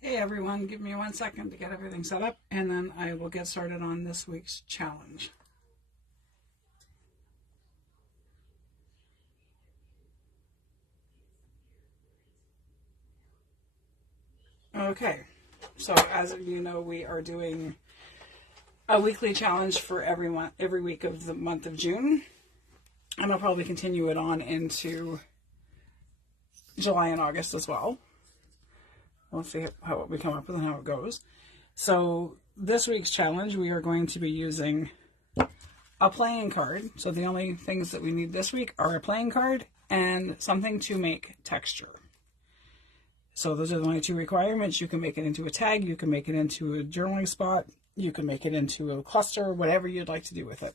Hey everyone, give me 1 second to get everything set up and then I will get started on this week's challenge. Okay, so as you know, we are doing a weekly challenge for everyone every week of the month of June, and I'll probably continue it on into July and August as well. We'll see how we come up with and how it goes. So this week's challenge, we are going to be using a playing card. So the only things that we need this week are a playing card and something to make texture. So those are the only two requirements. You can make it into a tag, you can make it into a journaling spot, you can make it into a cluster, whatever you'd like to do with it.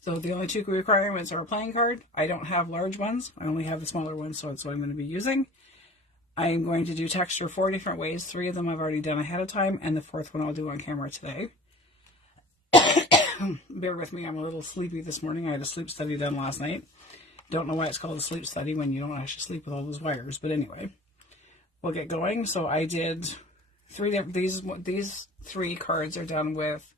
So the only two requirements are a playing card. I don't have large ones. I only have the smaller ones, so that's what I'm going to be using. I'm going to do texture 4 different ways. 3 of them I've already done ahead of time, and the 4th one I'll do on camera today. Bear with me, I'm a little sleepy this morning. I had a sleep study done last night. Don't know why it's called a sleep study when you don't actually sleep with all those wires, but anyway. We'll get going. So I did 3 these 3 cards are done with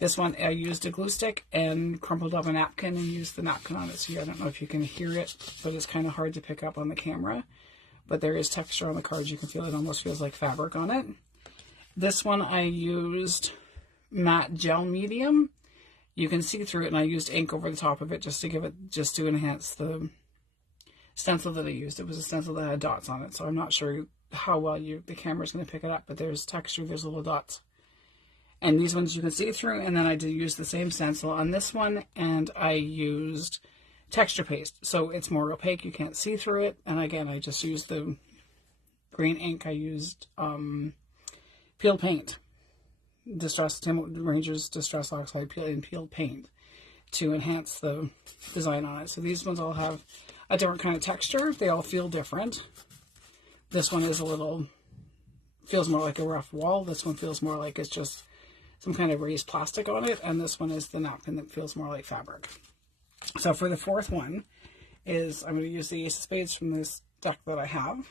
this one. I used a glue stick and crumpled up a napkin and used the napkin on it. So I don't know if you can hear it, but it's kind of hard to pick up on the camera. But there is texture on the cards. You can feel it almost feels like fabric on it. This one I used matte gel medium. You can see through it, and I used ink over the top of it just to enhance the stencil that I used. It was a stencil that had dots on it, so I'm not sure how well the camera's going to pick it up, but there's texture, there's little dots. And these ones you can see through, and then I did use the same stencil on this one, and I used texture paste, so it's more opaque, you can't see through it. And again, I just used the green ink. I used peel paint, Tim Ranger's Distress Oxide peel paint to enhance the design on it. So these ones all have a different kind of texture. They all feel different. This one is feels more like a rough wall. This one feels more like it's just some kind of raised plastic on it. And this one is the napkin that feels more like fabric. So for the 4th one I'm going to use the Ace of Spades from this deck that I have.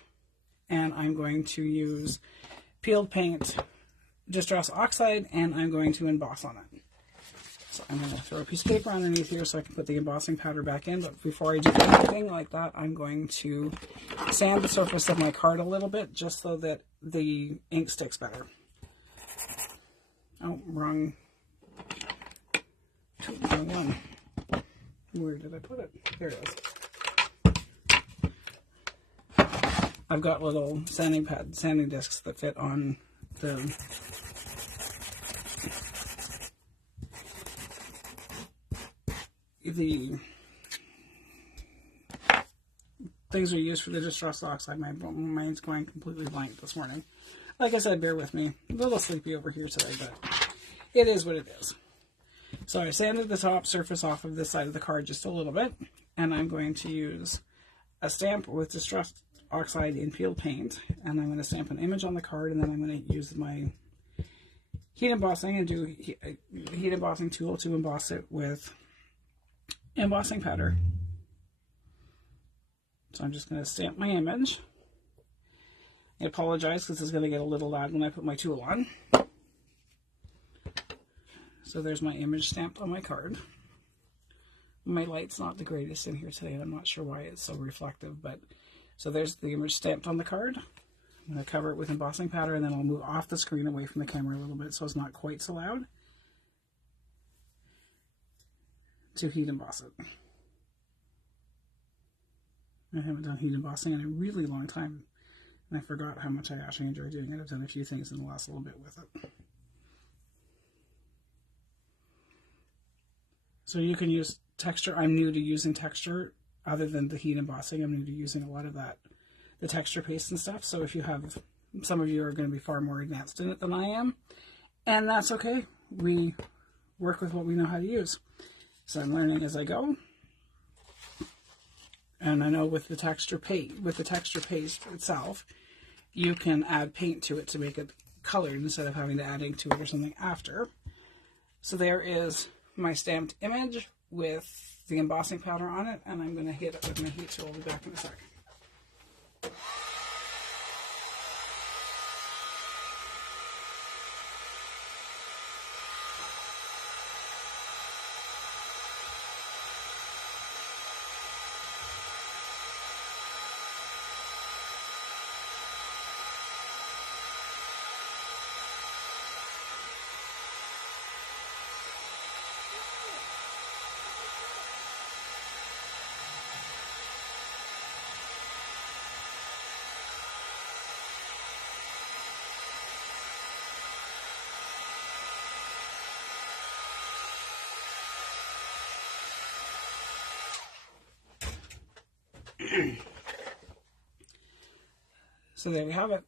And I'm going to use peeled paint, Distress Oxide, and I'm going to emboss on it. So I'm going to throw a piece of paper underneath here so I can put the embossing powder back in. But before I do anything like that, I'm going to sand the surface of my card a little bit just so that the ink sticks better. Oh, wrong one. Where did I put it? There it is. I've got little sanding discs that fit on the things we use for the Distress Oxide. My mind's going completely blank this morning. Like I said, bear with me. A little sleepy over here today, but it is what it is. So I sanded the top surface off of this side of the card just a little bit, and I'm going to use a stamp with Distress Oxide in peeled paint, and I'm going to stamp an image on the card, and then I'm going to use my heat embossing and do a heat embossing tool to emboss it with embossing powder. So I'm just going to stamp my image. I apologize because it's going to get a little loud when I put my tool on. So there's my image stamped on my card. My light's not the greatest in here today, and I'm not sure why it's so reflective, but so there's the image stamped on the card. I'm going to cover it with embossing powder, and then I'll move off the screen away from the camera a little bit so it's not quite so loud to heat emboss it. I haven't done heat embossing in a really long time, and I forgot how much I actually enjoy doing it. I've done a few things in the last little bit with it. So you can use texture. I'm new to using texture other than the heat embossing. I'm new to using a lot of that, the texture paste and stuff. So if you have, some of you are going to be far more advanced in it than I am, and that's okay. We work with what we know how to use. So I'm learning as I go. And I know with the texture paste itself, you can add paint to it to make it colored instead of having to add ink to it or something after. So there is my stamped image with the embossing powder on it, and I'm going to hit it with my heat tool. I'll be back in a sec. So there you have it.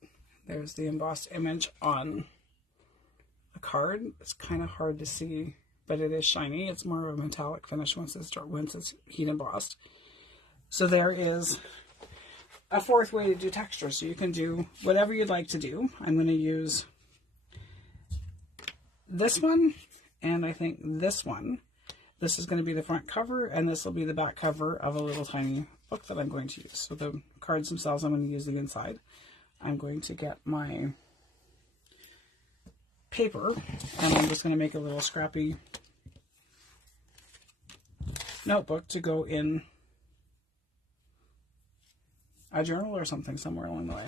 There's the embossed image on a card. It's kind of hard to see, but it is shiny. It's more of a metallic finish once it's heat embossed. So there is a fourth way to do texture. So you can do whatever you'd like to do. I'm going to use this one, and I think this one. This is going to be the front cover, and this will be the back cover of a little tiny book that I'm going to use. So the cards themselves, I'm going to use the inside. I'm going to get my paper, and I'm just going to make a little scrappy notebook to go in a journal or something somewhere along the way.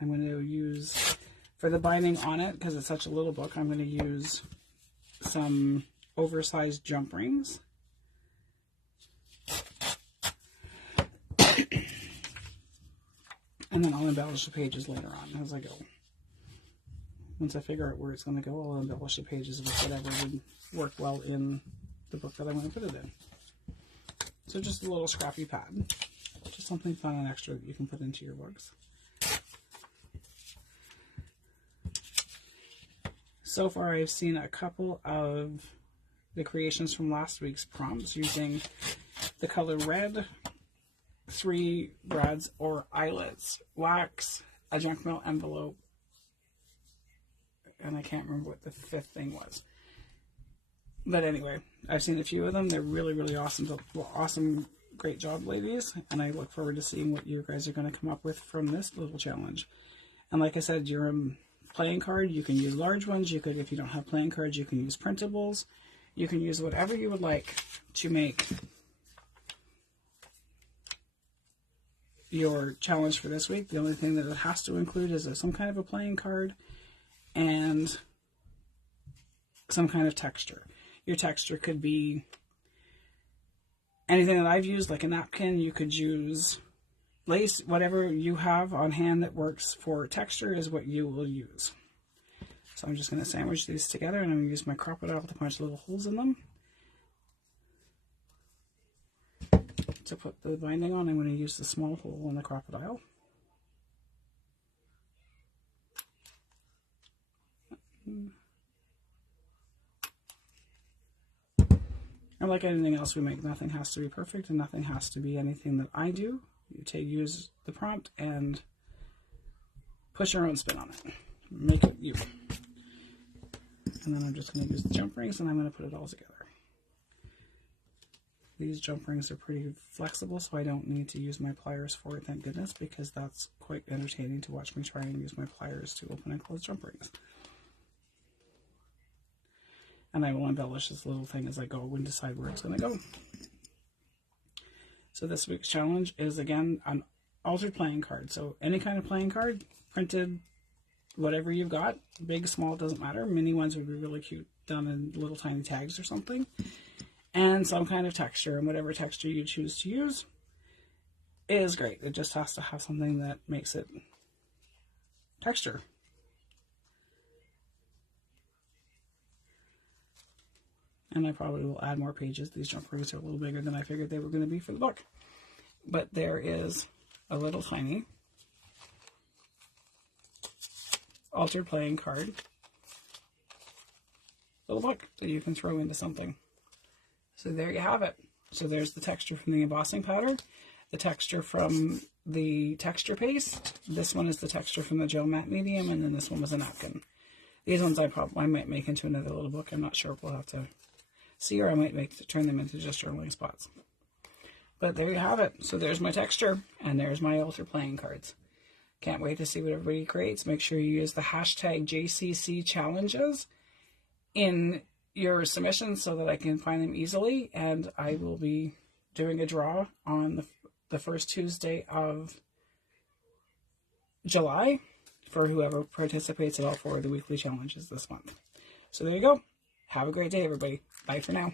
I'm going to use, for the binding on it, because it's such a little book, I'm going to use some oversized jump rings. And then I'll embellish the pages later on as I go. Once I figure out where it's going to go, I'll embellish the pages with whatever would work well in the book that I'm going to put it in. So just a little scrappy pad. Just something fun and extra that you can put into your books. So far I've seen a couple of the creations from last week's prompts using the color red, 3 brads or eyelets, wax, a junk mail envelope, and I can't remember what the 5th thing was. But anyway, I've seen a few of them. They're really, really awesome. Awesome, great job, ladies. And I look forward to seeing what you guys are going to come up with from this little challenge. And like I said, your playing card, you can use large ones. You could, if you don't have playing cards, you can use printables. You can use whatever you would like to make your challenge for this week. The only thing that it has to include is some kind of a playing card and some kind of texture. Your texture could be anything that I've used, like a napkin. You could use lace. Whatever you have on hand that works for texture is what you will use. So I'm just going to sandwich these together, and I'm going to use my Crop-A-Dile to punch little holes in them. To put the binding on, I'm going to use the small hole in the Crop-A-Dile. And like anything else we make, nothing has to be perfect, and nothing has to be anything that I do. You use the prompt and put your own spin on it. Make it you. And then I'm just going to use the jump rings, and I'm going to put it all together. These jump rings are pretty flexible, so I don't need to use my pliers for it, thank goodness, because that's quite entertaining to watch me try and use my pliers to open and close jump rings. And I will embellish this little thing as I go and decide where it's going to go. So this week's challenge is, again, an altered playing card. So any kind of playing card, printed, whatever you've got, big, small, doesn't matter. Mini ones would be really cute, done in little tiny tags or something. And some kind of texture, and whatever texture you choose to use is great. It just has to have something that makes it texture. And I probably will add more pages. These jump rings are a little bigger than I figured they were going to be for the book. But there is a little tiny altered playing card little book that you can throw into something. So there you have it. So there's the texture from the embossing powder, the texture from the texture paste. This one is the texture from the gel matte medium, and then this one was a napkin. These ones I might make into another little book. I'm not sure. We'll have to see, or I might turn them into just journaling spots. But there you have it. So there's my texture, and there's my altered playing cards. Can't wait to see what everybody creates. Make sure you use the hashtag JCC challenges in your submissions so that I can find them easily, and I will be doing a draw on the first Tuesday of July for whoever participates at all 4 of the weekly challenges this month. So there you go. Have a great day, everybody. Bye for now.